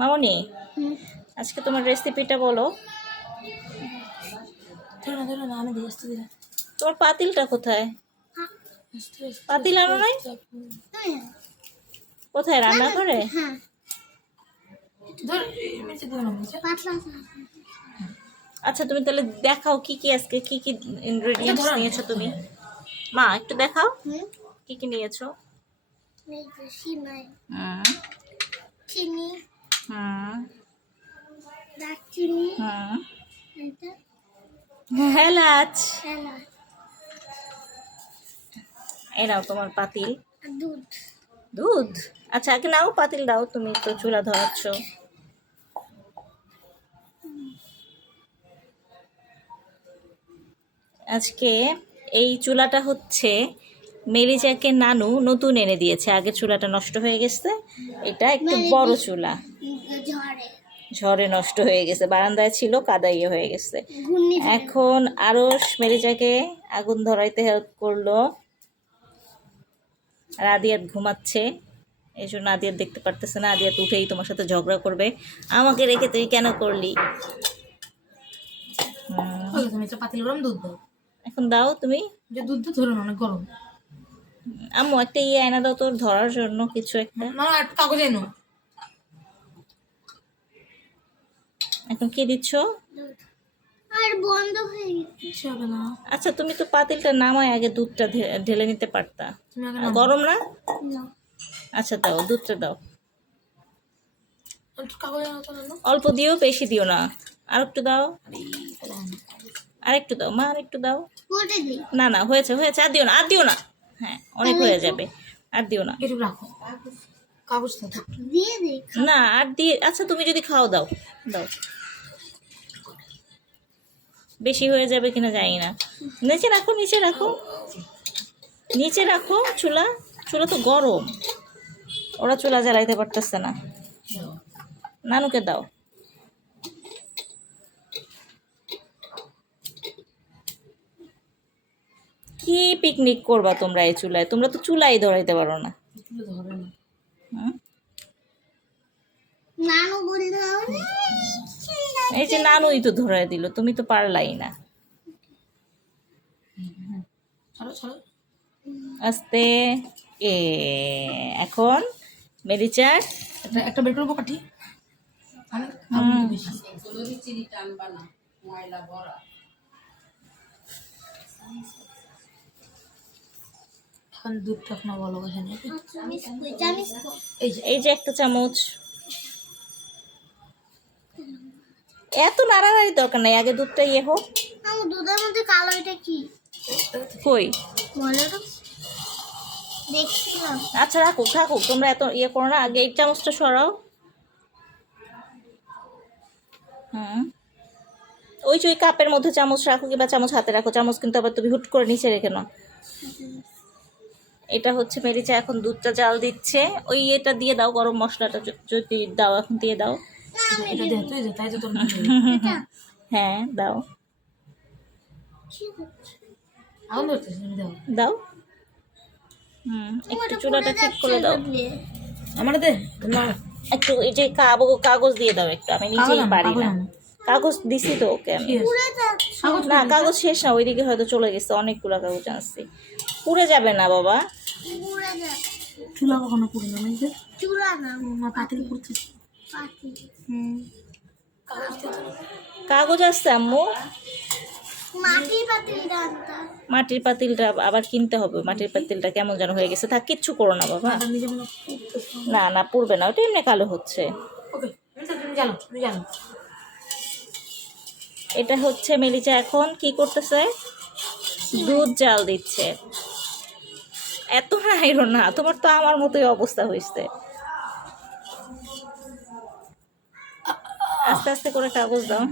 মামনি, আজকে তোমার রেসিপিটা বলো। তোমার পাতিলটা কোথায়? পাতিল আনো নাই? কোথায়, রান্না করে? আচ্ছা, তুমি তাহলে দেখাও কি কি আজকে কি কি ইনগ্রেডিয়েন্টস নিয়েছো তুমি। মা একটু দেখাও কি কি নিয়েছো। চিনি, চিনি, এটা এলাচ। এলাচ, এই নাও তোমার পাতিল। আর দুধ। দুধ? আচ্ছা, আগে নাও পাতিল দাও, তুমি তো চুলা ধরাচ্ছ। আজকে এই চুলাটা হচ্ছে মেরিজাকে নানু নতুন এনে দিয়েছে, আগে চুলাটা নষ্ট হয়ে গেছে। এটা একটু বড় চুলা, ঝড়ে ঝড়ে নষ্ট হয়ে গেছে, বারান্দায় ছিল, কাদাইয়ে হয়ে গেছে। ঘূর্ণি এখন আরশ মেরিজাকে আগুন ধরাইতে হেল্প করলো। আর আদিয়াত ঘুমাচ্ছে, এই জন্য আদিয়াত দেখতে পারতেছে না। আদিয়াত উঠেই তোমার সাথে ঝগড়া করবে, আমাকে রেখে তুই কেন করলি। পাতিল গরম দুধ দাও, এখন দাও তুমি। যে দুধ ধরো না, অনেক গরম। আম্মু একটা ইয়ে এনে দাও তোর ধরার জন্য, কিছু একটা। না একটা কাগজ এনো। এখন কি দিচ্ছ? আর বন্ধ হয়ে কিচ্ছু হবে না। আচ্ছা, তুমি তো পাতিলটা নামায় আগে দুধটা ঢেলে নিতে পারতা। তুমি আগে গরম না? না। আচ্ছা দাও, দুধটা দাও। কাগজ এনো তো, এনো। অল্প দিও, বেশি দিও না। আর একটু দাও, আরেকটু দাও মা, আরেকটু দাও। কোটে দিই। না না, হয়েছে হয়েছে, আর দিও না, আর দিও না। হ্যাঁ, অনেক হয়ে যাবে, আর দিও না। একটু রাখো, কাগজ দাও। দিয়ে দিই। না আর দিয়ে, আচ্ছা তুমি যদি খাও দাও, দাও। বেশি হয়ে যাবে কিনা জানি না। নিচে রাখো, নিচে রাখো, নিচে রাখো। চুলা, চুলা তো গরম, ওরা চুলা জ্বালাইতে পারতেছে না। নানুকে দাও। কি পিকনিক করবা তোমরা এই চুলায়? তোমরা তো চুলাই ধরাইতে পারো না। হুম? নানু বললো এই যে নানুই তো ধরাই দিল, তুমি তো পারলাই না। ছাড়ো ছাড়ো। আস্তে। এ এখন মেরিচার একটা বের করবো কাঠি। বেশি এখন দুধটা এখন বলো এখানে। জানিস তো এই যে একটা চামচ। এত নাড়াড়াড়ি দরকার নাই, আগে দুধটা ইয়ে হোক। আমার দুধের মধ্যে কালো, এটা কি কই? বলো তো, দেখছিলাম। আচ্ছা রাখুক থাকুক, তোমরা এত ইয়ে করো না, আগে এই চামচটা সরাও। হুম, ওই যে ওই কাপের মধ্যে চামচ রাখো, কিংবা চামচ হাতে রাখো। চামচ কিন্তু আবার তুমি হুট করে নিচে রেখে নাও। এটা হচ্ছে মেরিচা এখন দুধটা জাল দিচ্ছে। ওই এটা দিয়ে দাও, গরম মশলাটা যদি দাও, এখন দিয়ে দাও। এটা দেখ তুই যে, তাই তো তোর হ্যাঁ দাও, আগুন ধরতেছে, তুমি দাও। দাও। একটু চুলাটা ঠিক করে দাও। আমার দে না, একটু এই যে কাগজ দিয়ে দাও একটু, আমি নিজেই পারি না। কাগজ দিছি তো ওকে আমি। না কাগজ শেষ না, ওইদিকে হয়তো চলে গেছে, অনেকগুলো কাগজ আনছি। পুড়ে যাবে না বাবা। চুলা কখনো পুড়ে না, মানে চূড়া না, না পাতিল পুড়তেছে। পাতি। কাগজ আসছে আম্মু। মাটির পাতিলটা আনতা। মাটির পাতিলটা আবার কিনতে হবে, মাটির পাতিলটা কেমন যেন হয়ে গেছে। থাক, কিচ্ছু করো না বাবা। নিজে মনে পুড়তেছে। না না, পুড়বে না, ওটা এমনি কালো হচ্ছে। ওকে তুমি জানো, তুমি জানো। এটা হচ্ছে মেলিচা এখন কি করতেছে, দুধ জাল দিচ্ছে। এত হাইরো না, তোমার তো আমার মতোই অবস্থা হয়েছে। আস্তে আস্তে করে কাগজ দাও।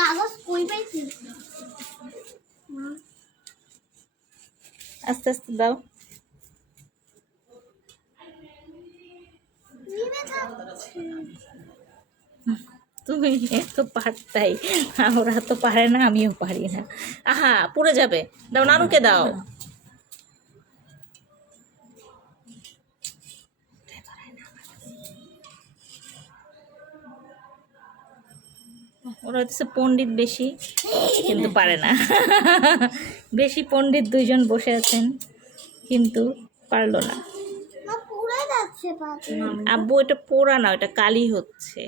কাগজ কই পাইছি? আস্তে আস্তে দাও। তুমি তো পারতাই, ওরা তো পারে না, আমিও পারি না। আহা, পুড়ে যাবে। দাও, নানুকে দাও। ওরা হচ্ছে পণ্ডিত বেশি, কিন্তু পারে না। বেশি পণ্ডিত দুইজন বসে আছেন, কিন্তু পারলো না। মা পুড়ে যাচ্ছে পাতিল। আব্বু এটা পোড়া না, এটা কালি হচ্ছে।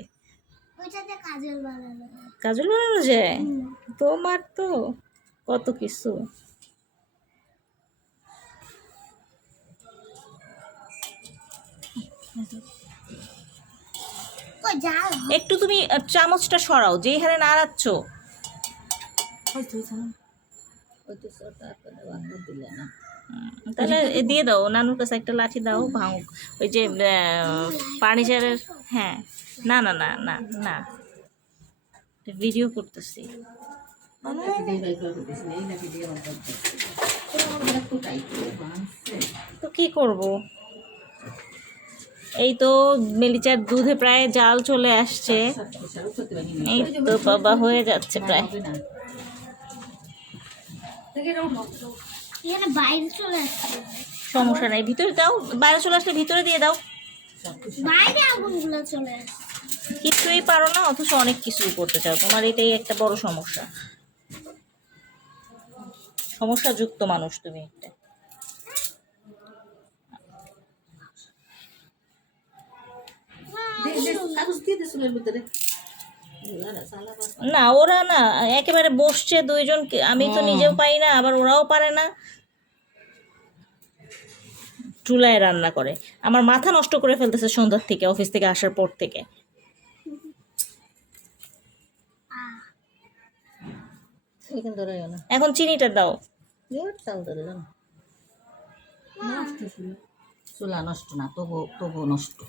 ওইটাতে কাজল বানানো হয়। কাজল বানানো যায়? তোমার তো কত কিছু। কই জাল একটু তুমি চামচটা সরাও, যেই হারে নাড়াচ্ছ। হয়েছে হয়েছে না তাহলে দিয়ে দাও, নানুর কাছে একটা লাঠি দাও, ভাঙ। ওই যে ফার্নিচারের, হ্যাঁ। না না না না না, ভিডিও করতেছি। তো কি করব? এই তো মেলিচার দুধে প্রায় জাল চলে আসছে। এই তো বাবা হয়ে যাচ্ছে প্রায়। এখানে বাইরে চলে আসছে। সমস্যা নাই, ভিতরে দাও। বাইরে চলে আসলে ভিতরে দিয়ে দাও। বাইরে আগুনগুলো চলে আসছে। কিছুই পারো না, অথচ অনেক কিছুই করতে চাও। তোমার এটাই একটা বড় সমস্যা। সমস্যাযুক্ত মানুষ তুমি একটা। না ওরা না একেবারে বসছে দুইজন, আমি তো নিজেও পাই না, আবার ওরাও পারে না। চুলায় রান্না করে, আমার মাথা নষ্ট করে ফেলতেছে সন্ধ্যার থেকে, অফিস থেকে আসার পর থেকে। এখন চিনিটা দাও। চুলা নষ্ট না, তবু তবু নষ্ট।